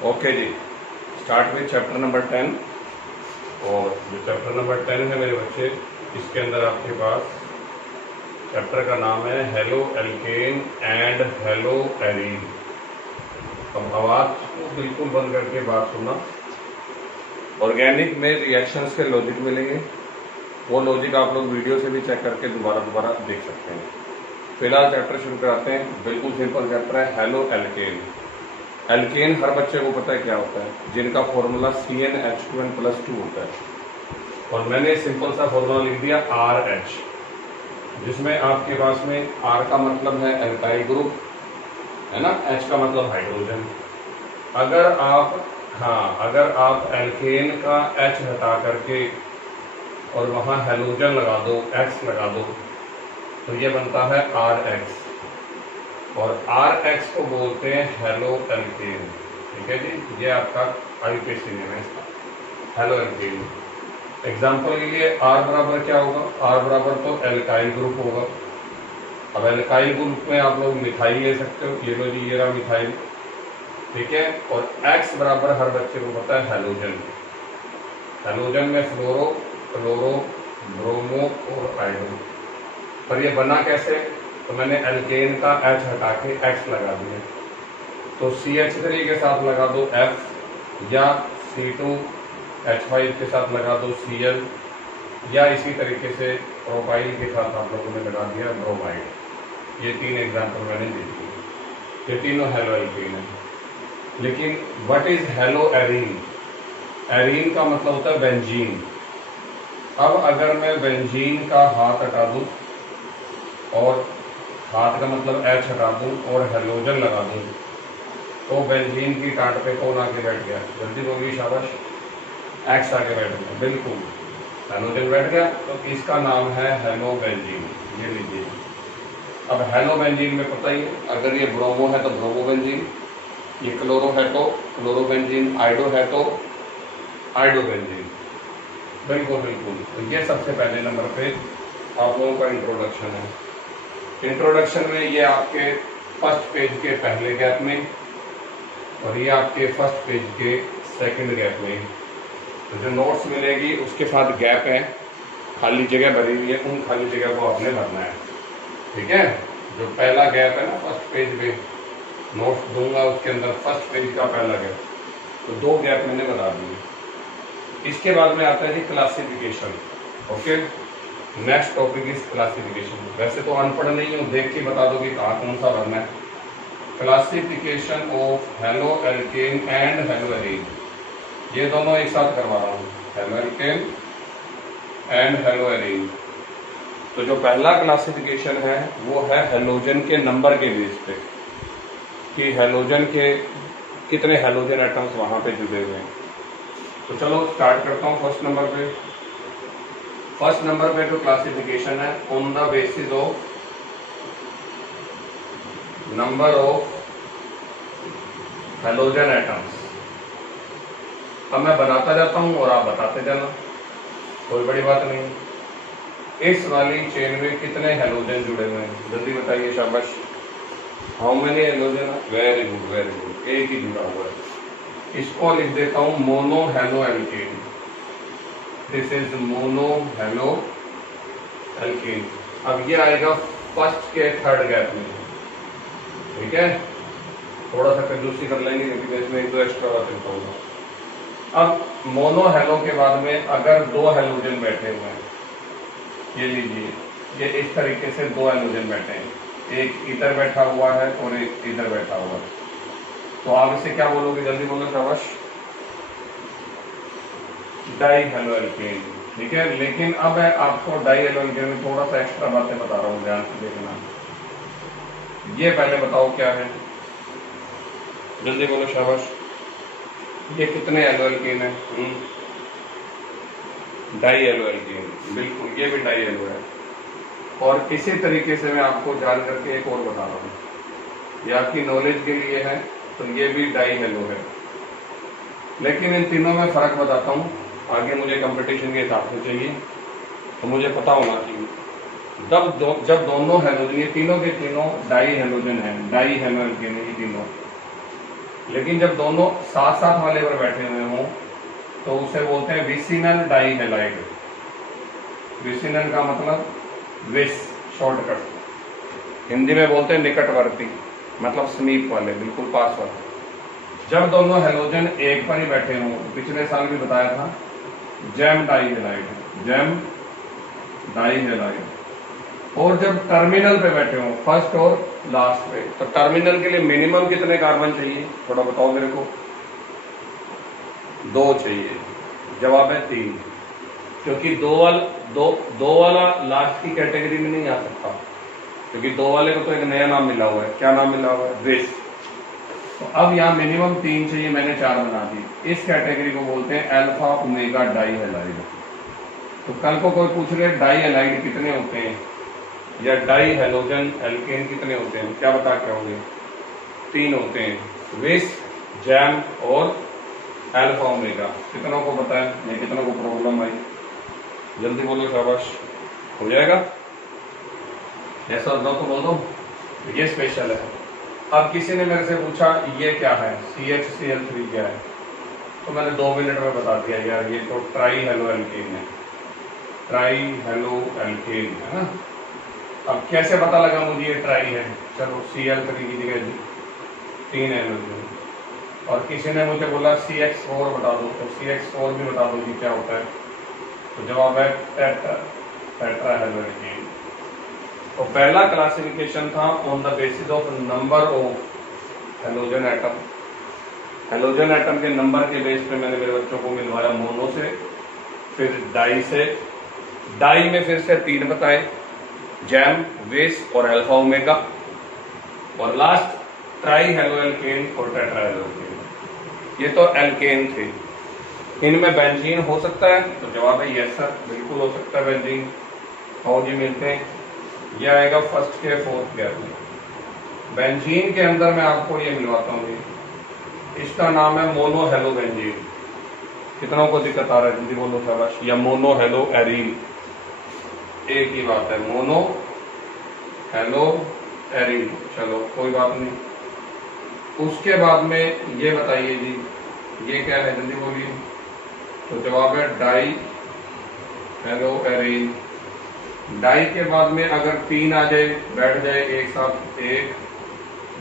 Okay ji, start with chapter number 10। और जो chapter number 10 है मेरे बच्चे, इसके अंदर आपके पास चैप्टर का नाम है halo alkane and hello arene. अब आवाज को बिल्कुल बंद करके बात सुनना। ऑर्गेनिक में रिएक्शंस के लॉजिक मिलेंगे, वो लॉजिक आप लोग वीडियो से भी चेक करके दोबारा देख सकते हैं। फिलहाल चैप्टर शुरू कराते हैं। बिल्कुल सिंपल चैप्टर है, हेलो एल्केन। एल्केन हर बच्चे को पता है क्या होता है, जिनका फॉर्मूला CnH2n+2 होता है। और मैंने सिंपल सा फॉर्मूला लिख दिया RH, जिसमें आपके पास में R का मतलब है एल्काइल ग्रुप, है ना, H का मतलब हाइड्रोजन। अगर आप एल्केन का H हटा करके और वहां हेलोजन लगा दो, X लगा दो, तो ये बनता है RH। और RH को बोलते हैं हेलो एल्केन। ठीक है जी, ये आपका IUPAC नेम है इसका, हेलो एल्केन। एग्जाम्पल के लिए R बराबर क्या होगा, R बराबर तो एल्काइल ग्रुप होगा। अब एल्काइल ग्रुप में आप लोग मिथाइल ले सकते हो, ये लो जी, ये रहा मिथाइल। ठीक है। और X बराबर हर बच्चे को पता है हेलोजन। हेलोजन में फ्लोरो, क्लोरो, ब्रोमो और आयोडो। पर ये बना कैसे, तो मैंने एल्केन का H हटा के X लगा दिया, तो CH3 के साथ लगा दो F, या C2H5 के साथ लगा दो Cl, या इसी तरीके से प्रोपाइल के साथ आप लोगों ने लगा दिया ब्रोमाइड। ये तीन एग्जाम्पल मैंने दे दिए, ये तीनों हेलो एल्केन है। लेकिन what is hello arene? Arene का मतलब होता है बेंजीन। अब अगर मैं बेंजीन का हाथ हटा दूं, और हाथ का मतलब H हटा दूं और हेलोजन लगा दूं, तो बेंजीन की टाट पे कौन आके बैठ गया? जल्दी बोलिए, शाबाश। X आके बैठ गया, बिल्कुल, हेलोजन बैठ गया, तो इसका नाम है हेलो बेंजीन। ये लीजिए। अब हेलो बेंजीन में पता ही है, अगर ये ब्रोमो है तो ब्रोमो बेंजीन, ये क्लोरो है तो क्लोरो बेंजीन, आइडो है तो आइडो बेंजीन। बिल्कुल बिल्कुल। तो ये सबसे पहले नंबर पे आप लोगों का इंट्रोडक्शन है। इंट्रोडक्शन में ये आपके फर्स्ट पेज के पहले गैप में, और ये आपके फर्स्ट पेज के सेकंड गैप में। तो जो नोट्स मिलेगी उसके साथ गैप है, खाली जगह भरी हुई है, उन खाली जगह को आपने भरना है। ठीक है। जो पहला गैप है ना फर्स्ट पेज पे, नोट्स दूंगा उसके अंदर फर्स्ट पेज का पहला गैप, तो दो गैप मैंने बता दिए। इसके बाद में आता है जी classification. Okay, next topic is classification. वैसे तो अनपढ़ नहीं हूं, देख के बता दो कि कहाँ कौन सा भरना है। Classification of halo alkane and hello arene, ये दोनों एक साथ करवा रहा हूँ, halo alkane and hello arene. तो जो पहला क्लासिफिकेशन है वो है हेलोजन के नंबर के बेस पे, कि हेलोजन के कितने हेलोजन एटम्स वहां पे जुड़े हुए हैं। तो चलो स्टार्ट करता हूँ फर्स्ट नंबर पे। फर्स्ट नंबर पे जो क्लासिफिकेशन है, on the basis of number of halogen atoms. अब मैं बनाता जाता हूं और आप बताते जाना, कोई बड़ी बात नहीं। इस वाली चेन में कितने हेलोजन जुड़े हुए हैं, जल्दी बताइए, शाबाश। How many halogen? Very good very good, एक ही जुड़ा हुआ है। इसको लिख देता हूं mono halo alkane. This is mono halo alkane. अब ये आएगा फर्स्ट के थर्ड गैप में। ठीक है, थोड़ा सा कंजूसी कर लेंगे क्योंकि मैं इसमें एक दो एक्स्ट्रा बातें बताऊंगा। अब मोनो हेलो के बाद में अगर दो हेलोजन बैठे हुए हैं, ये लीजिए, ये इस तरीके से दो हेलोजन बैठे हैं, एक इधर बैठा हुआ है और एक इधर बैठा हुआ है, तो आप इसे क्या बोलोगे? जल्दी बोलो, शाबाश। Die halo alkane. ठीक है। लेकिन अब मैं आपको डाई हेलो एल्केन में थोड़ा सा एक्स्ट्रा बातें बता रहा हूँ, ध्यान से देखना। ये पहले बताओ क्या है, जल्दी बोलो, शाबाश। ये कितने हेलो एल्केन है? डाई हेलो एल्केन, बिल्कुल, ये भी डाई हेलो है। और इसी तरीके से मैं आपको जान करके एक और बता रहा हूँ, ये आपकी नॉलेज के लिए है, तो ये भी डाई हेलो है। लेकिन इन तीनों में फर्क बताता हूँ, आगे मुझे कंपटीशन के हिसाब से चाहिए, तो मुझे पता होना चाहिए। जब दोनों हेलोजन, ये तीनों के तीनों डाई हेलोजन है, डाई हेलो एल्केन है ये तीनों। लेकिन जब दोनों साथ साथ वाले पर बैठे हुए हों तो उसे बोलते हैं विसिनल डाई हेलाइड। विसिनल का मतलब विस, शॉर्टकट, हिंदी में बोलते हैं निकटवर्ती, मतलब समीप वाले, बिल्कुल पास वाले। जब दोनों हेलोजन एक पर ही बैठे हों, पिछले साल भी बताया था, jam die halide, jam die halide. और जब टर्मिनल पे बैठे हों, फर्स्ट और लास्ट पे, तो टर्मिनल के लिए मिनिमम कितने कार्बन चाहिए, थोड़ा बताओ मेरे को। 2 चाहिए। जवाब है 3, क्योंकि दो वाला लास्ट की कैटेगरी में नहीं आ सकता, क्योंकि 2 वाले को तो एक नया नाम मिला हुआ है। क्या नाम मिला हुआ है? विस। तो अब यहाँ मिनिमम 3 चाहिए, मैंने 4 बना दी। इस कैटेगरी को बोलते हैं अल्फा ओमेगा डाई हेलाइड। तो कल को कोई पूछ रहे डाई हेलाइड कितने होते हैं या डाई हेलोजन एल्केन कितने होते हैं, क्या बता के होंगे? 3 होते हैं, विस, जैम और अल्फा ओमेगा। कितनों को पता है या कितनों को प्रॉब्लम आई? जल्दी बोलो, शाबाश। हो जाएगा? ऐसा तो बोल दो, ये स्पेशल है। अब किसी ने मेरे से पूछा ये क्या है, CHCl3 क्या है, तो मैंने 2 मिनट में बता दिया यार, ये तो ट्राई हेलो एल्केन है, ट्राई हेलो एल्केन है ना। अब कैसे पता लगा मुझे ये ट्राई है? चलो Cl3 की जगह 3 हेलोजन, और किसी ने मुझे बोला CH4 बता दो, तो CH4 भी बता दो कि क्या होता है। तो जवाब है टेट्रा हेलो एल्केन। तो पहला क्लासिफिकेशन था on the basis of number of halogen atom. Halogen atom के नंबर के बेस पे मैंने मेरे बच्चों को मिलवाया मोनो से, फिर डाई से। डाई में फिर से 3 बताए, जैम, विस और अल्फा ओमेगा, और लास्ट ट्राई हेलो एल्केन और टेट्रा हेलो एल्केन। ये तो एल्केन थे। इनमें बेंजीन हो सकता है? तो जवाब है यस सर, बिल्कुल हो सकता है बेंजीन। और जी मिलते हैं, यह आएगा फर्स्ट के 4th गैप में। बेंजीन के अंदर मैं आपको ये मिलवाता हूँ, इसका नाम है मोनो हेलो बेंजीन। कितनों को दिक्कत आ रहा है? जल्दी बोलो शाबाश। या मोनो हेलो एरीन, एक ही बात है, मोनो हेलो एरीन। चलो कोई बात नहीं। उसके बाद में ये बताइए जी, ये क्या है, जल्दी बोलिए। तो जवाब है डाई हेलो एरीन। डाई के बाद में अगर 3 आ जाए, बैठ जाए एक साथ, 1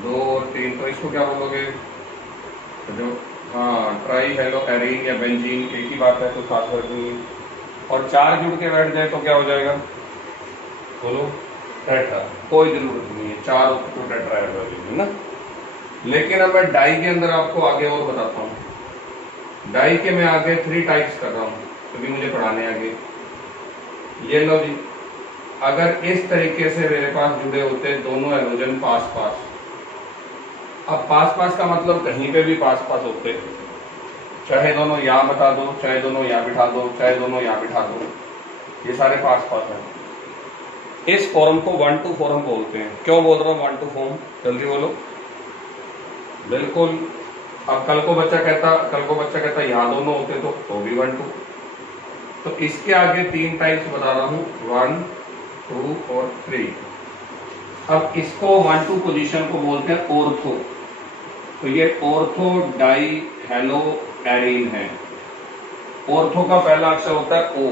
2 और 3, तो इसको क्या बोलोगे? तो जो ट्राई हेलो एरीन या बेंजीन, एक ही बात है, तो खास फर्क नहीं है। और 4 जुड़ के बैठ जाए तो क्या हो जाएगा? बोलो, टेट्रा। कोई जरूरत नहीं है, 4 तो टेट्रा है ना। लेकिन अब मैं डाई के अंदर आपको आगे और बताता हूँ। डाई के मैं आगे 3 टाइप्स कर रहा हूँ, क्योंकि मुझे पढ़ाने आगे। ये लो जी, अगर इस तरीके से मेरे पास जुड़े होते दोनों हेलोजन पास पास, अब पास पास का मतलब कहीं पे भी पास पास होते, चाहे दोनों यहाँ बता दो, चाहे दोनों यहाँ बिठा दो, चाहे दोनों यहाँ बिठा दो, ये सारे पास पास है। इस फॉर्म को 1-2 फॉर्म बोलते हैं। क्यों बोल रहा हूँ 1-2 फॉर्म? जल्दी बोलो। बिल्कुल। अब कल को बच्चा कहता यहाँ दोनों होते तो भी 1-2। तो इसके आगे 3 टाइप्स बता रहा हूँ, 1, 2 और 3। अब इसको 1-2 पोजीशन को बोलते हैं ऑर्थो। तो ये ऑर्थो डाई हेलो एरीन है। ऑर्थो का पहला अक्षर होता है ओ,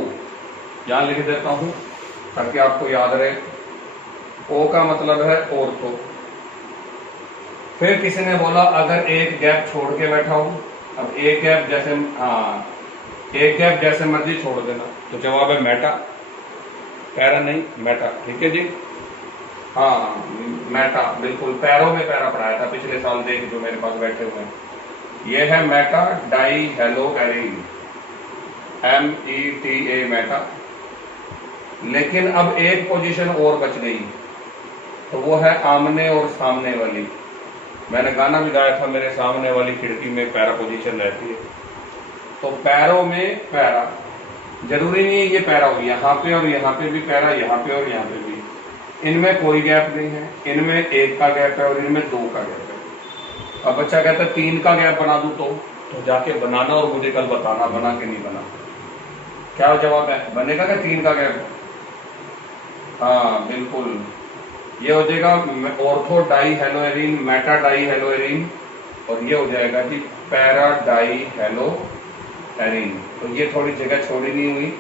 यहां लिख देता हूं ताकि आपको याद रहे। ओ का मतलब है ऑर्थो। फिर किसी ने बोला अगर एक गैप छोड़ के बैठा हूं, अब एक गैप जैसे मर्जी छोड़ देना, तो जवाब है मेटा। पैरा नहीं, मेटा। ठीक है जी, हाँ मेटा, बिल्कुल। पैरों में पैरा पढ़ाया था पिछले साल, देख जो मेरे पास बैठे हुए हैं। ये है Meta die hello arene, META Meta. लेकिन अब एक पोजीशन और बच गई, तो वो है आमने और सामने वाली। मैंने गाना भी गाया था, मेरे सामने वाली खिड़की में पैरा पोजीशन रहती है। तो पैरों में पैरा, जरूरी नहीं है ये पैरा हो, यहाँ पे और यहाँ पे भी पैरा, यहाँ पे और यहाँ पे भी। इनमें कोई गैप नहीं है, इनमें 1 का गैप है और इनमें 2 का गैप है। अब बच्चा कहता है 3 का गैप बना दूं तो जाके बनाना और मुझे कल बताना बना के नहीं बना। क्या जवाब है, बनेगा क्या 3 का गैप? हाँ बिल्कुल, ये हो जाएगा ortho di hello arene, Meta die hello arene, और ये हो जाएगा जी पैरा डाई हेलो एरीन। तो ये थोड़ी जगह छोड़ी नहीं हुई,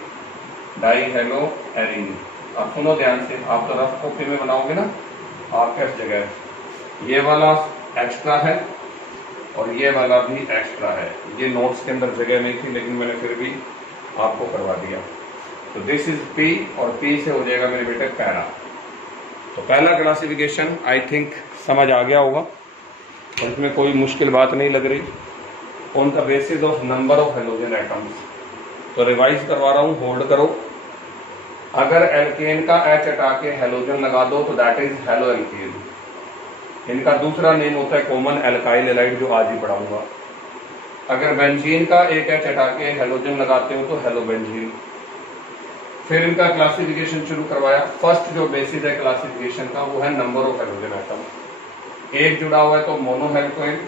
डाई हेलो एरीन। अब सुनो ध्यान से, आप तो रफ कॉपी में बनाओगे ना, आपके इस जगह ये वाला एक्स्ट्रा है और ये वाला भी एक्स्ट्रा है। ये नोट्स के अंदर जगह नहीं थी लेकिन मैंने फिर भी आपको करवा दिया। तो दिस इज पी और पी से हो जाएगा मेरे बेटे पैरा। तो पहला क्लासिफिकेशन आई थिंक समझ आ गया होगा और इसमें कोई मुश्किल बात नहीं लग रही। On the basis of number of halogen atoms. तो रिवाइज करवा रहा हूँ, होल्ड करो। अगर एल्केन का एच हटा के हेलोजन लगा दो तो दैट इज हेलो एल्केन। इनका दूसरा नेम होता है कॉमन एल्काइल हैलाइड, जो आज ही पढ़ाऊंगा। अगर बेंजीन का एक एच हटा के हेलोजन लगाते हो तो हेलो बेंजीन। फिर इनका क्लासिफिकेशन शुरू करवाया। फर्स्ट जो बेसिस है क्लासिफिकेशन का वो है नंबर ऑफ हेलोजन एटम। एक जुड़ा हुआ है तो मोनो हेलोकेन,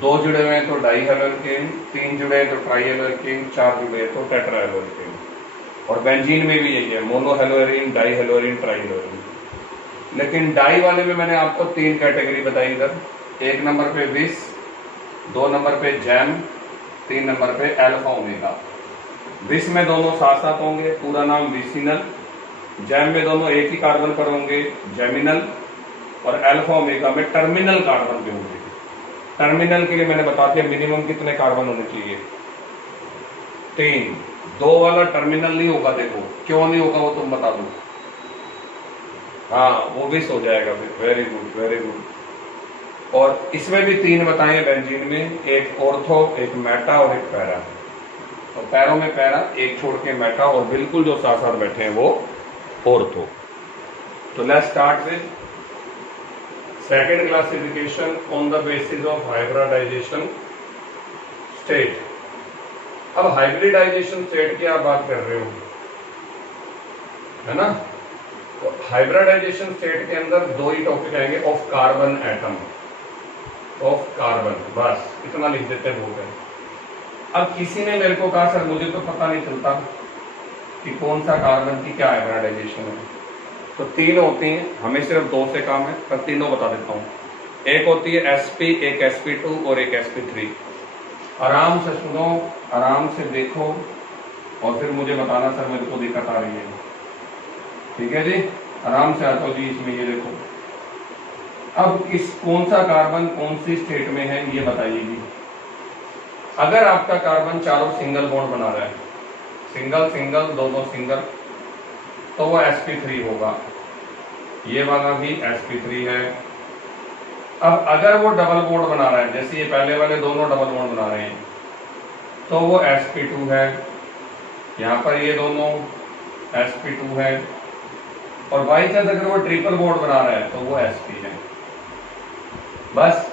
दो जुड़े हुए हैं तो डाई हेलोकेन, तीन जुड़े हैं तो ट्राई हेलोकेन, चार जुड़े हैं तो टेट्रा हेलोकेन। और बेंजीन में भी यही है, mono haloarene, di haloarene, tri haloarene. लेकिन डाई वाले में मैंने आपको तीन कैटेगरी बताई इधर। एक नंबर पे विस, दो नंबर पे जैम, तीन नंबर पे अल्फा ओमेगा। विस में दोनों साथ साथ होंगे, पूरा नाम विसिनल। जैम में दोनों एक ही कार्बन पर होंगे, जेमिनल। और अल्फा ओमेगा में टर्मिनल कार्बन पे होंगे। टर्मिनल के लिए मैंने बता दिया मिनिमम कितने कार्बन होने चाहिए, 3। दो वाला टर्मिनल नहीं होगा, देखो क्यों नहीं होगा वो तुम बता दो। हाँ वो विस हो जाएगा फिर। Very good very good. और इसमें भी तीन बताए बेंजीन में, एक ऑर्थो, एक मेटा और एक पैरा। और पैरों में पैरा, एक छोड़ के मेटा, और बिल्कुल जो साथ साथ बैठे हैं वो ऑर्थो। तो let's start with second classification on the basis of hybridization state. अब हाइब्रिडाइजेशन स्टेट की आप बात कर रहे हो, है ना। तो हाइब्रिडाइजेशन स्टेट के अंदर दो ही टॉपिक आएंगे, of carbon atom, of carbon, बस इतना लिख देते हैं बोलते हैं। अब किसी ने मेरे को कहा सर मुझे तो पता नहीं चलता कि कौन सा कार्बन की क्या हाइब्रिडाइजेशन है। तो तीन होती हैं, हमें सिर्फ दो से काम है, पर तीनों बता देता हूं। एक होती है sp, एक sp2 और एक sp3। आराम से सुनो, आराम से देखो और फिर मुझे बताना सर मेरे को दिक्कत आ रही है। ठीक है जी, आराम से आता जी। इसमें ये देखो, अब किस कौन सा कार्बन कौन सी स्टेट में है ये बताइएगी। अगर आपका कार्बन चारों सिंगल बॉन्ड बना रहा है, सिंगल सिंगल दोनों सिंगल, तो वो sp3 होगा। ये वाला भी sp3 है। अब अगर वो डबल बॉन्ड बना रहा है, जैसे ये पहले वाले दोनों डबल बॉन्ड बना रहे हैं, तो वो sp2 है। यहां पर ये दोनों sp2 है। और बाई चांस अगर वो ट्रिपल बॉन्ड बना रहा है तो वो sp है। बस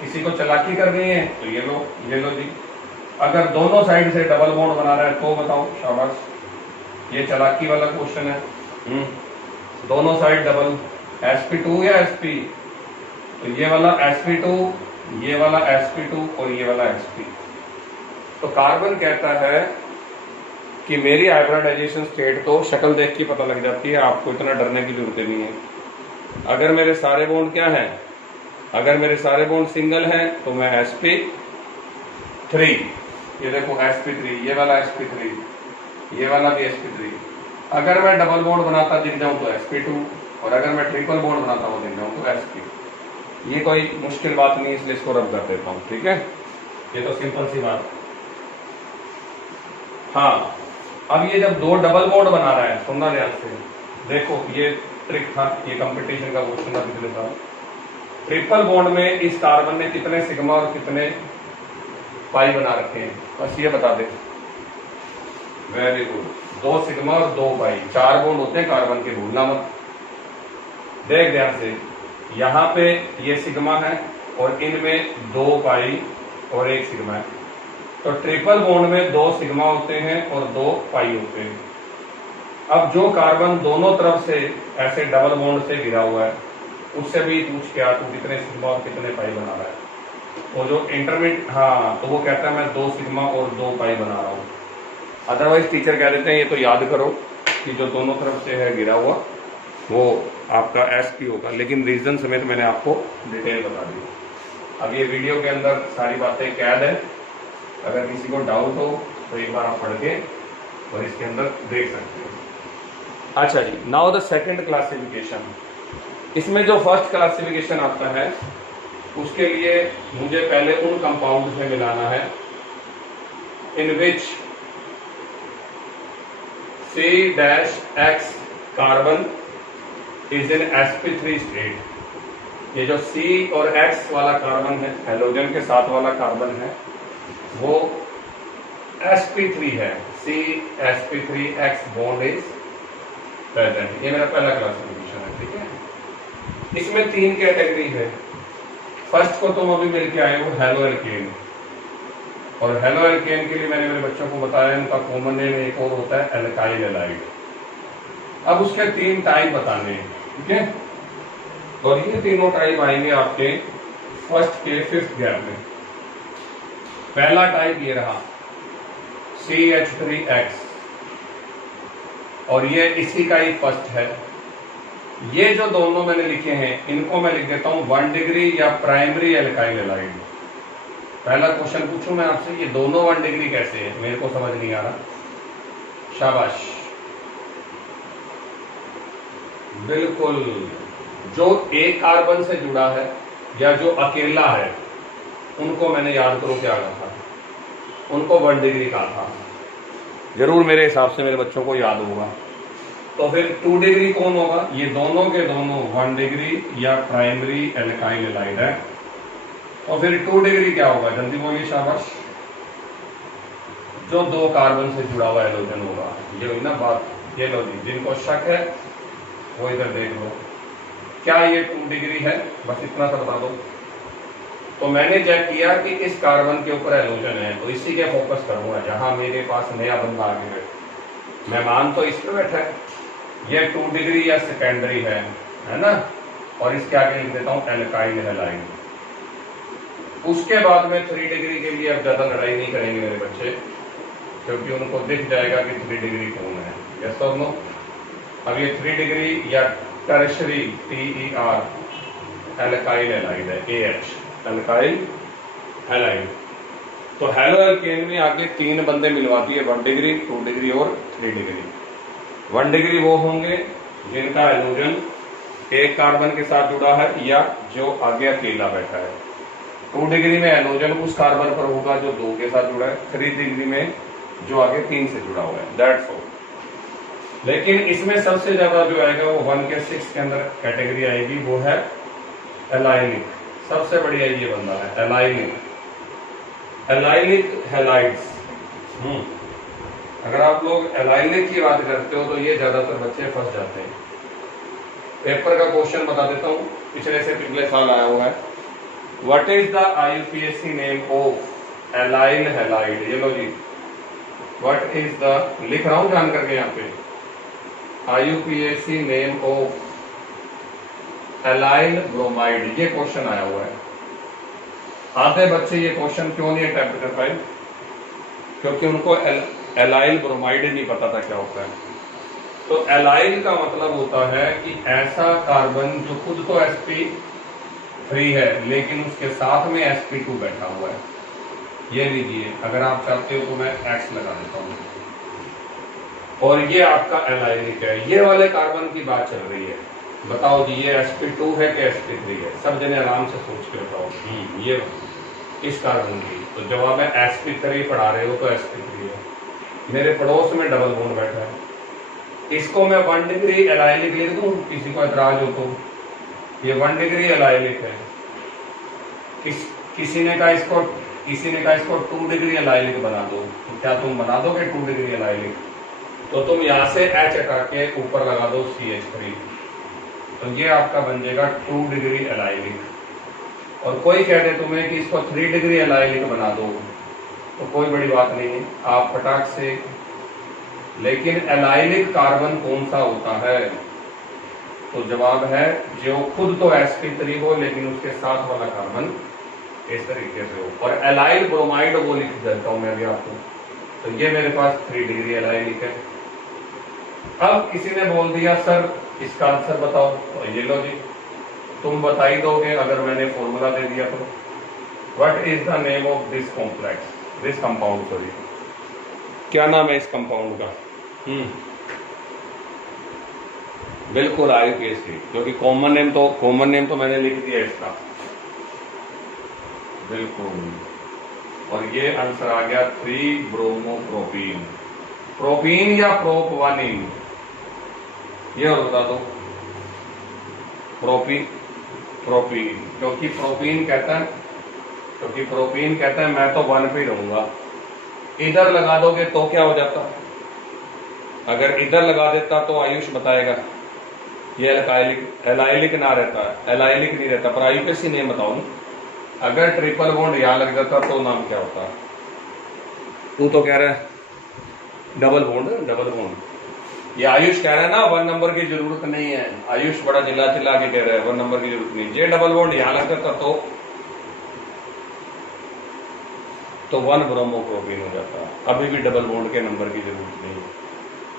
किसी को चालाकी करनी है तो ये लो जी। अगर दोनों साइड से डबल बॉन्ड बना रहा है तो बताओ, शाबाश, ये चालाकी वाला क्वेश्चन है। दोनों साइड डबल, sp2 या sp, तो ये वाला sp2, ये वाला sp2 और ये वाला sp। तो कार्बन कहता है कि मेरी हाइब्रिडाइजेशन स्टेट तो शक्ल देख के पता लग जाती है, आपको इतना डरने की जरूरत नहीं है। अगर मेरे सारे बॉन्ड क्या है, अगर मेरे सारे बॉन्ड सिंगल हैं तो मैं sp3, ये देखो sp3, ये वाला sp3, ये वाला भी sp3। अगर मैं डबल बॉन्ड बनाता दिख जाऊं तो sp2, और अगर मैं ट्रिपल बॉन्ड बनाता हुआ दिख जाऊं तो sp। ये कोई मुश्किल बात नहीं, इसलिए इसको रब कर देता हूं। ठीक है, ये तो सिंपल सी बात। हाँ, अब ये जब दो डबल बॉन्ड बना रहा है, सुनना ध्यान से, देखो ये ट्रिक था, ये कंपटीशन का क्वेश्चन था पिछले साल। ट्रिपल बॉन्ड में इस कार्बन ने कितने सिग्मा और कितने पाई बना रखे हैं, बस ये बता दे। वेरी गुड, 2 सिग्मा और 2 पाई, 4 बॉन्ड होते हैं कार्बन के, भूलना मत। देख ध्यान से, यहाँ पे ये सिग्मा है और इनमें 2 पाई और 1 सिग्मा है। तो ट्रिपल बॉन्ड में 2 सिग्मा होते हैं और 2 पाई होते हैं। अब जो कार्बन दोनों तरफ से ऐसे डबल बॉन्ड से घिरा हुआ है, उससे भी पूछ के आ तू कितने सिग्मा और कितने पाई बना रहा है। वो जो इंटरमीडिएट, हाँ, तो वो कहता है मैं 2 सिग्मा और 2 पाई बना रहा हूँ। अदरवाइज टीचर कह देते हैं ये तो याद करो कि जो दोनों तरफ से है घिरा हुआ वो आपका sp होगा, लेकिन रीजन समेत मैंने आपको डिटेल बता दी। अब ये वीडियो के अंदर सारी बातें कैद है, अगर किसी को डाउट हो तो एक बार आप पढ़ के और इसके अंदर देख सकते हो। अच्छा जी, नाउ द सेकंड क्लासिफिकेशन। इसमें जो फर्स्ट क्लासिफिकेशन आता है उसके लिए मुझे पहले उन कंपाउंड से मिलाना है इन विच C-X carbon is in sp3 state. ये जो C और X वाला कार्बन है, हेलोजन के साथ वाला कार्बन है, वो sp3 है। C-sp3X bond is present. ये मेरा पहला क्लासिफिकेशन है, ठीक है। इसमें 3 कैटेगरी है। फर्स्ट को तुम अभी मिलके आए हो हेलो एल्केन, और हेलो एल्केन के लिए मैंने मेरे बच्चों को बताया इनका कॉमन नेम एक और होता है एल्काइल हैलाइड। अब उसके 3 टाइप बताने हैं, ठीक है। और ये तीनों टाइप आएंगे आपके फर्स्ट के 5th गैप में। पहला टाइप ये रहा CH3X, और ये इसी का ही फर्स्ट है। ये जो दोनों मैंने लिखे हैं इनको मैं लिख देता हूं 1 डिग्री या प्राइमरी एल्काइल हैलाइड। पहला क्वेश्चन पूछूं मैं आपसे, ये दोनों 1 डिग्री कैसे है? मेरे को समझ नहीं आ रहा। शाबाश, बिल्कुल। जो एक कार्बन से जुड़ा है या जो अकेला है उनको मैंने याद करो क्या कहा था, उनको 1 डिग्री कहा था। जरूर मेरे हिसाब से मेरे बच्चों को याद होगा। तो फिर 2 डिग्री कौन होगा? ये दोनों के दोनों 1 डिग्री या प्राइमरी एल्काइल हैलाइड है। और फिर 2 डिग्री क्या होगा? जल्दी बोलिए, शाबाश। जो 2 कार्बन से जुड़ा हुआ हेलोजन होगा। ये हुई ना बात। ये लो जी, जिनको शक है वो इधर देख लो, क्या ये 2 डिग्री है? बस इतना सा बता दो। तो मैंने चेक किया कि इस कार्बन के ऊपर हेलोजन है, तो इसी के फोकस करूंगा। जहां मेरे पास नया बंदा आगे बैठे, मेहमान तो इस पे बैठा है, ये 2 डिग्री या सेकेंडरी है ना। और इसके आगे लिख देता हूं एल्काइल हैलाइड। उसके बाद में 3 डिग्री के लिए अब ज्यादा लड़ाई नहीं करेंगे मेरे बच्चे, क्योंकि उनको दिख जाएगा कि 3 डिग्री कौन है। यस और नो? अब ये 3 डिग्री या टर्शरी TER एल्काइल हैलाइड है, AH एल्काइल हैलाइड। तो हेलो एल्केन में आगे 3 बंदे मिलवाती है, 1 डिग्री, 2 डिग्री और 3 डिग्री। 1 डिग्री वो होंगे जिनका हेलोजन एक कार्बन के साथ जुड़ा है या जो आगे अकेला बैठा है। 2 डिग्री में हेलोजन उस कार्बन पर होगा जो 2 के साथ जुड़ा है। 3 डिग्री में जो आगे 3 से जुड़ा हुआ है। That's all. लेकिन इसमें सबसे ज्यादा जो आएगा वो 1 के 6 के अंदर कैटेगरी आएगी, वो है एलाइलिक। सबसे बढ़िया ये बंदा है एलाइलिक, एलाइलिक हैलाइड्स। अगर आप लोग एलाइलिक की बात करते हो तो ये ज्यादातर बच्चे फंस जाते हैं। पेपर का क्वेश्चन बता देता हूं, पिछले से पिछले साल आया हुआ है। What is the IUPAC name of allyl halide? ये लो जी, व्हाट इज द, लिख रहा हूं जान करके यहाँ पे, IUPAC name of allyl bromide. ये क्वेश्चन आया हुआ है। आधे बच्चे ये क्वेश्चन क्यों नहीं अटेम्प्ट कर पाए? क्योंकि उनको एलाइल ब्रोमाइड नहीं पता था क्या होता है। तो एलाइल का मतलब होता है कि ऐसा कार्बन जो खुद तो sp3 है लेकिन उसके साथ में sp2 बैठा हुआ है। ये लीजिए, अगर आप चाहते हो तो मैं X लगा देता हूं। और ये आपका एलाइलिक है। ये वाले कार्बन की बात चल रही है। बताओ जी, ये sp2 है कि sp3 है? सब जने आराम से सोच के बताओ। ये इस कार्बन की तो जवाब है sp3। पढ़ा रहे हो तो sp3 है। मेरे पड़ोस में डबल बॉन्ड बैठा है, इसको मैं 1 डिग्री एलाइलिक लिख दूं? किसी को एतराज हो तो? ये 1 डिग्री एलाइलिक है। किसी ने कहा इसको 2 डिग्री एलाइलिक बना दो, तो क्या तुम बना दोगे 2 डिग्री एलाइलिक? तो तुम यहां से H हटा के ऊपर लगा दो CH3, तो ये आपका बन जाएगा 2 डिग्री एलाइलिक। और कोई कह दे तुम्हें कि इसको 3 डिग्री एलाइलिक बना दो, तो कोई बड़ी बात नहीं है, आप फटाक से। लेकिन एलाइलिक कार्बन कौन सा होता है? तो जवाब है जो खुद तो sp3 हो लेकिन उसके साथ वाला कार्बन इस तरीके से हो। और एलाइल ब्रोमाइड वो लिख देता हूं मैं भी आपको। तो ये मेरे पास 3 डिग्री एलाइलिक है। अब किसी ने बोल दिया सर इसका आंसर बताओ, तो ये लो जी, तुम बता ही दोगे अगर मैंने फॉर्मूला दे दिया तो। What is the name of this complex, this compound, sorry, क्या नाम है इस कंपाउंड का? बिल्कुल IUPAC, क्योंकि कॉमन नेम तो मैंने लिख दिया इसका, बिल्कुल। और ये आंसर आ गया 3 ब्रोमोप्रोपीन। प्रोपीन या प्रोपवानिन, ये और बता दो। प्रोपीन, क्योंकि प्रोपीन कहता है मैं तो 1 पे ही रहूंगा। इधर लगा दोगे तो क्या हो जाता? अगर इधर लगा देता तो आयुष बताएगा ये एलाइलिक ना रहता है, एलाइलिक नहीं रहता, पर IUPAC नेम बताओ ना। अगर ट्रिपल बॉन्ड यहां लग जाता तो नाम क्या होता? तू तो कह रहा है डबल बॉन्ड। ये आयुष कह रहा है ना 1 नंबर की जरूरत नहीं है। आयुष बड़ा चिल्ला के कह रहा है 1 नंबर की जरूरत नहीं। जे डबल बॉन्ड यहां लग जाता तो 1 ब्रोमोप्रोपीन हो जाता। अभी भी डबल बॉन्ड के नंबर की जरूरत नहीं,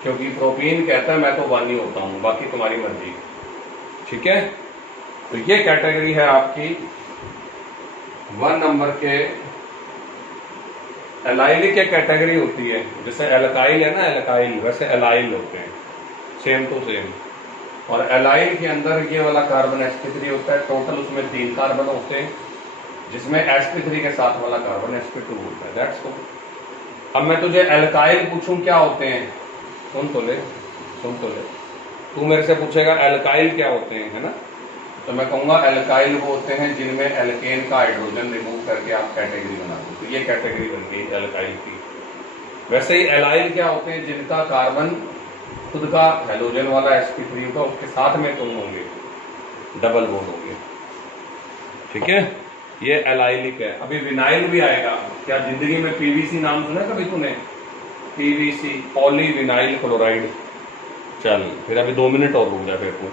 क्योंकि प्रोपीन कहता है मैं तो 1 ही होता हूं, बाकी तुम्हारी मर्जी। ठीक है, तो ये कैटेगरी है आपकी 1 नंबर के। एलाइलिक एक कैटेगरी होती है, जैसे एल्काइल है ना, एल्काइल, वैसे एलाइल होते हैं, सेम टू सेम। और एलाइल के अंदर ये वाला कार्बन sp3 होता है। टोटल उसमें 3 कार्बन होते हैं, जिसमें sp3 के साथ वाला कार्बन sp2 होता है। That's all. अब मैं तुझे एल्काइल पूछूं क्या होते हैं, सुन तो ले। तू मेरे से पूछेगा एल्काइल क्या होते हैं, है ना, तो मैं कहूंगा एल्काइल वो होते हैं जिनमें एल्केन का हाइड्रोजन रिमूव करके आप कैटेगरी बना दो, तो ये कैटेगरी बन गई एल्काइल की। वैसे ही एलाइल क्या होते हैं? जिनका कार्बन खुद का हेलोजन वाला sp3 का, उसके साथ में तुम होंगे डबल बॉन्ड होंगे। ठीक है, ये एलाइलिक है। अभी विनाइल भी आएगा। क्या जिंदगी में PVC नाम सुना कभी तूने? PVC, poly vinyl chloride. चल फिर अभी 2 मिनट और रुक जा फिर तू।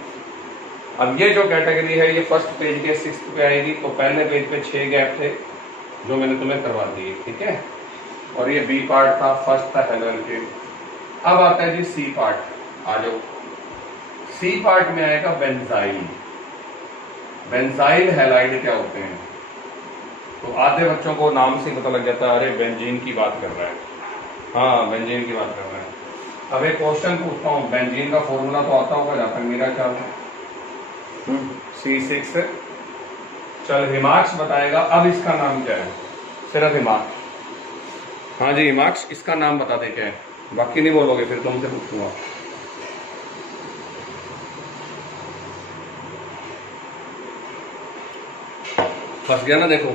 अब ये जो कैटेगरी है ये फर्स्ट पेज के 6th पे आएगी। तो पहले पेज पे 6 गैप थे जो मैंने तुम्हें करवा दिए। ठीक है, और ये B पार्ट था, फर्स्ट था हेलोएल्केन। अब आता है जी C पार्ट। आ जाओ, C पार्ट में आएगा बेंजाइल। बेंजाइल हैलाइड क्या होते हैं? तो आधे बच्चों को नाम से पता लग जाता है, अरे बेंजीन की बात कर रहा है। हाँ, बेंजीन की बात कर रहा है। अब एक क्वेश्चन पूछता हूँ, बेंजीन का फॉर्मूला तो आता होगा जहां तक मेरा ख्याल है, C6। चल हिमाक्स बताएगा। अब इसका नाम क्या है? सिर्फ हिमाक्स। हाँ जी हिमाक्स, इसका नाम बता दे क्या है, बाकी नहीं बोलोगे फिर तुमसे पूछूंगा। फंस गया ना, देखो।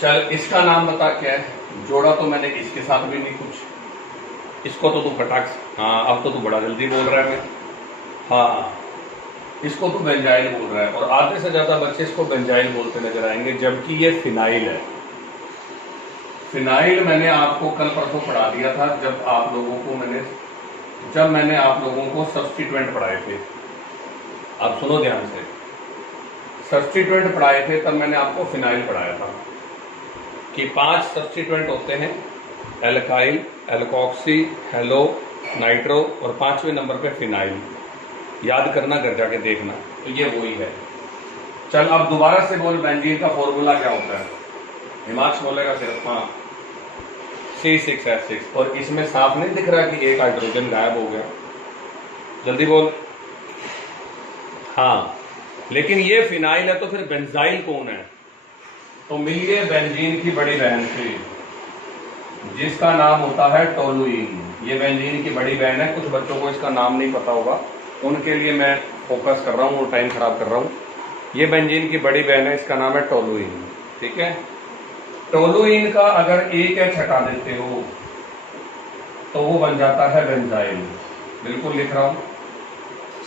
चल इसका नाम बता क्या है? जोड़ा तो मैंने इसके साथ भी नहीं कुछ। इसको तो तू फटाक, हाँ अब तो तू बड़ा जल्दी बोल रहा है। मैं हाँ, इसको तो बेंजाइल बोल रहा है, और आधे से ज्यादा बच्चे इसको बेंजाइल बोलते नजर आएंगे, जबकि ये फिनाइल है। फिनाइल मैंने आपको कल परसों पढ़ा दिया था, जब मैंने आप लोगों को सब्स्टिट्यूएंट पढ़ाए थे। अब सुनो ध्यान से, सब्स्टिट्यूएंट पढ़ाए थे तब मैंने आपको फिनाइल पढ़ाया था कि 5 सब्स्टिट्यूएंट होते हैं, एल्काइल, एल्कोक्सी, हेलो, नाइट्रो, और 5वें नंबर पे फिनाइल। याद करना, घर जाके देखना। तो ये वही है। चल अब दोबारा से बोल, बेंजीन का फॉर्मूला क्या होता है? हिमाक्स बोलेगा सिर्फ, हाँ C6H6। और इसमें साफ नहीं दिख रहा कि एक हाइड्रोजन गायब हो गया? जल्दी बोल। हाँ, लेकिन ये फिनाइल है, तो फिर बेंजाइल कौन है? तो मिलिए बेंजीन की बड़ी बहन से, जिसका नाम होता है टोलुइन। ये बेंजीन की बड़ी बहन है। कुछ बच्चों को इसका नाम नहीं पता होगा, उनके लिए मैं फोकस कर रहा हूँ और टाइम खराब कर रहा हूँ। ये बेंजीन की बड़ी बहन है, इसका नाम है टोलुइन। ठीक है, टोलुइन का अगर एक H हटा देते हो तो वो बन जाता है बेंजाइल। बिल्कुल लिख रहा हूं,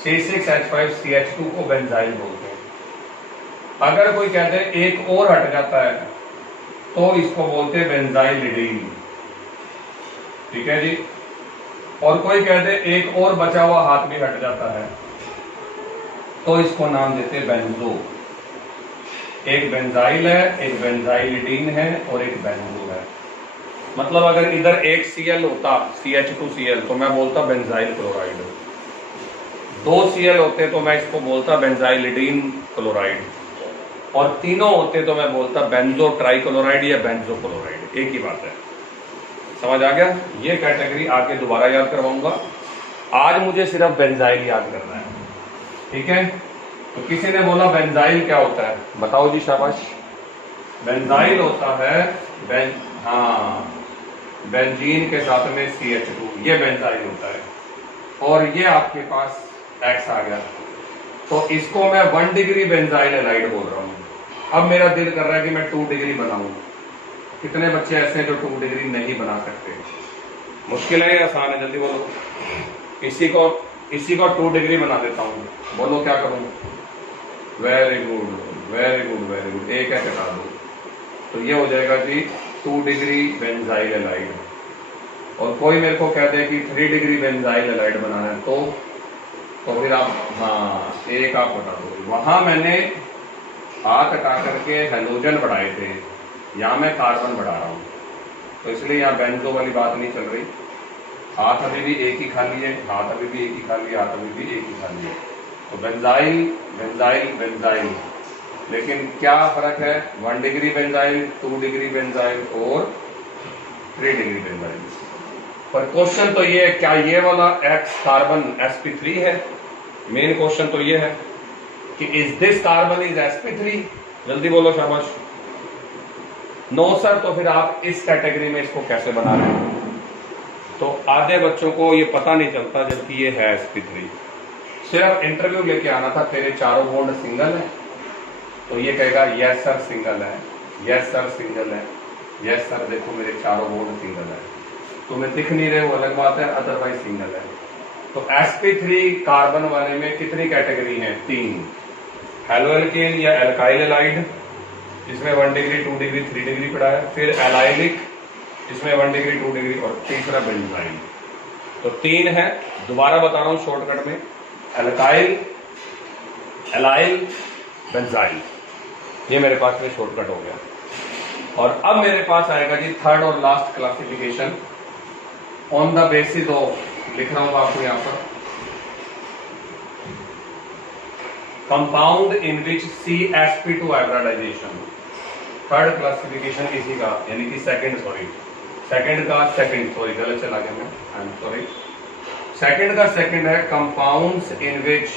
C6H5CH2 को बेंजाइल बोलते हैं। अगर कोई कहते हैं एक और हट जाता है तो इसको बोलते हैं बेंजाइलिडीन। ठीक है जी। और कोई कहते एक और बचा हुआ हाथ भी हट जाता है तो इसको नाम देते बेंजो। एक बेंजाइल है, एक बेंजाइलिडीन है, और एक बेंजो है। मतलब अगर इधर एक Cl होता, CH2Cl, तो मैं बोलता बेंजाइल क्लोराइड। 2 Cl होते तो मैं इसको बोलता बेंजाइलिडीन क्लोराइड। और तीनों होते तो मैं बोलता बेंजो ट्राइक्लोराइड या बेंजो क्लोराइड, एक ही बात है। समझ आ गया? ये कैटेगरी आके दोबारा याद करवाऊंगा। आज मुझे सिर्फ बेंजाइल याद करना है, ठीक है? तो किसी ने बोला बेंजाइल क्या होता है, बताओ जी, शाबाश। बेंजाइल होता है बेंजीन के साथ में CH2, ये बेंजाइल होता है। और ये आपके पास X आ गया, तो इसको मैं 1 डिग्री बेंजाइल हैलाइड बोल रहा हूं। अब मेरा दिल कर रहा है कि मैं 2 डिग्री बनाऊं। कितने बच्चे ऐसे हैं जो 2 डिग्री नहीं बना सकते? मुश्किल है या आसान है? जल्दी बोलो। इसी को 2 डिग्री बना देता हूं, बोलो क्या करूं? Very good, very good, very good. एक है कटा दो, तो ये हो जाएगा जी 2 डिग्री बेंजाइल हैलाइड। और कोई मेरे को कह दे कि 3 डिग्री बेंजाइल हैलाइड बनाना है, तो फिर आप, हाँ, एक आप बता दो। वहां मैंने हाथ हटा करके हेलोजन बढ़ाए थे, यहां मैं कार्बन बढ़ा रहा हूं, तो इसलिए यहाँ बेंजो वाली बात नहीं चल रही। हाथ अभी भी एक ही खाली है, हाथ अभी भी एक ही खाली है, हाथ अभी भी एक ही खाली है। तो बेंजाइल बेंजाइल बेंजाइल, लेकिन क्या फर्क है? 1 डिग्री बेंजाइल, 2 डिग्री बेंजाइल और 3 डिग्री बेंजाइल। पर क्वेश्चन तो ये है, क्या ये वाला X कार्बन sp3 है? मेन क्वेश्चन तो ये है कि is this carbon is sp3? जल्दी बोलो, शाबाश। नो सर, तो फिर आप इस कैटेगरी में इसको कैसे बना रहे हैं? तो आधे बच्चों को ये पता नहीं चलता, जबकि ये है sp3। सिर्फ इंटरव्यू लेके आना था, तेरे चारों बॉन्ड सिंगल है, तो ये कहेगा यस सर सिंगल है, यस सर सिंगल है, यस सर देखो मेरे चारों बॉन्ड सिंगल है। तुम्हें दिख नहीं रहे वो अलग बात है, अदरवाइज सिंगल है। तो sp3 कार्बन वाले में कितनी कैटेगरी है? 3। हेलोएल्केन या एल्काइल हैलाइड, जिसमें 1 डिग्री, 2 डिग्री, 3 डिग्री पड़ा है। फिर एलाइलिक, जिसमें 1 डिग्री, 2 डिग्री, और तीसरा बेंजाइल। तो 3 है, दोबारा बता रहा हूं शॉर्टकट में, एल्काइल, एलाइल, बेंजाइल। ये मेरे पास में शॉर्टकट हो गया। और अब मेरे पास आएगा जी थर्ड और last classification on the basis of, लिख रहा हूं आपको यहां पर, compound in which CsP2 hybridization. Third classification इसी का, यानी कि सेकंड सॉरी गलत चला गया मैं, आई एम सॉरी। सेकंड का सेकंड है compounds in which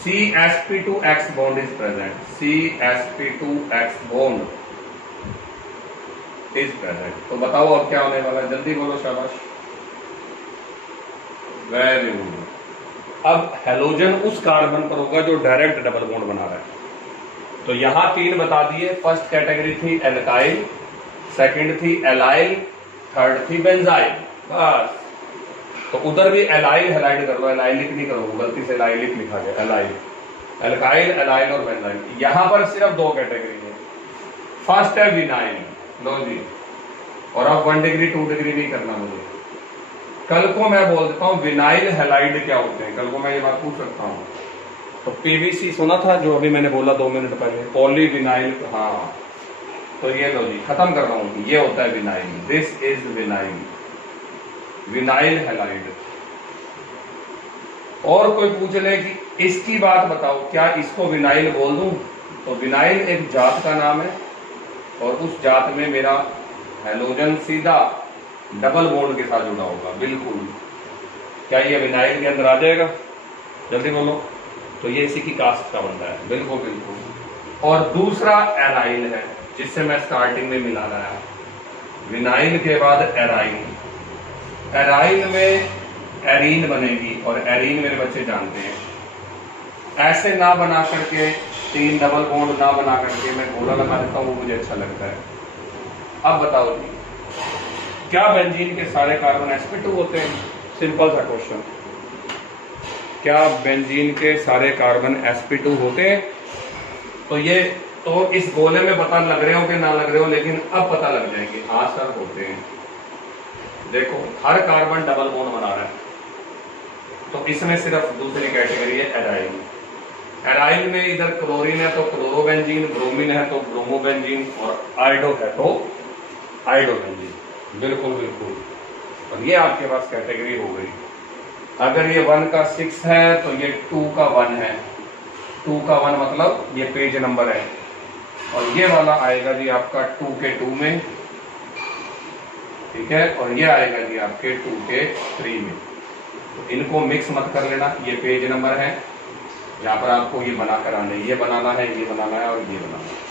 CsP2X bond is present, CsP2X bond is present। तो बताओ अब क्या होने वाला है? जल्दी बोलो, शाबाश, वेरी गुड। अब हेलोजन उस कार्बन पर होगा जो डायरेक्ट डबल बॉन्ड बना रहा है। तो यहां 3 बता दिए। फर्स्ट कैटेगरी थी एल्काइल, सेकंड थी एलाइल, थर्ड थी बेंजाइल। बस, तो उधर भी एलाइल हैलाइड कर लो, एलाइलिक नहीं करो, गलती से एलाइलिक लिखा गया, एलाइल, एल्काइल, एलाइल और बेंजाइल। यहां पर सिर्फ 2 कैटेगरी है। फर्स्ट है विनाइल, लो जी, और अब 1 डिग्री 2 डिग्री नहीं करना मुझे। कल को मैं बोल देता हूं विनाइल हैलाइड क्या होते हैं, कल को मैं ये बात पूछ सकता हूं। तो PVC सुना था जो अभी मैंने बोला 2 मिनट पहले, पॉली विनाइल, हाँ, तो ये लो जी, खत्म कर रहा हूं, ये होता है vinyl, this is vinyl, vinyl halide. और कोई पूछ ले कि इसकी बात बताओ, क्या इसको विनाइल बोल दूं? तो विनाइल एक जात का नाम है, और उस जात में मेरा हेलोजन सीधा डबल बॉन्ड के साथ जुड़ा होगा, बिल्कुल। क्या ये विनाइल के अंदर आ जाएगा? जल्दी बोलो। तो ये इसी की कास्ट का बंदा है, बिल्कुल बिल्कुल। और दूसरा एराइल है, जिससे मैं स्टार्टिंग में मिला रहा, विनाइल के बाद एराइल। एराइल में एरीन बनेगी, और एरीन मेरे बच्चे जानते हैं, ऐसे ना बना करके 3 डबल बॉन्ड ना बना करके मैं गोला लगा देता हूं, वो मुझे अच्छा लगता है। अब बताओ जी, क्या बेंजीन के सारे कार्बन sp2 होते हैं? सिंपल सा क्वेश्चन, क्या बेंजीन के सारे कार्बन sp2 होते हैं? तो ये तो इस गोले में पता लग रहे हो कि ना लग रहे हो, लेकिन अब पता लग जाएंगे। हाँ सर होते हैं। देखो, हर कार्बन डबल बॉन्ड बना रहा है, तो इसमें सिर्फ दूसरी कैटेगरी है एराइल। एराइल में इधर क्लोरीन है तो क्लोरोबेंजीन, ब्रोमीन है तो ब्रोमोबेंजीन, और आयोडो है तो आयोडोबेंजीन। बिल्कुल बिल्कुल। और ये आपके पास कैटेगरी हो गई। अगर ये 1 का 6 है तो ये 2 का 1 है, 2 का 1 मतलब ये पेज नंबर है, और ये वाला आएगा जी आपका 2 के 2 में, ठीक है, और ये आएगा जी आपके 2 के 3 में। तो इनको मिक्स मत कर लेना, ये पेज नंबर है, यहाँ पर आपको ये बना कर आना है, ये बनाना है, ये बनाना है और ये बनाना है।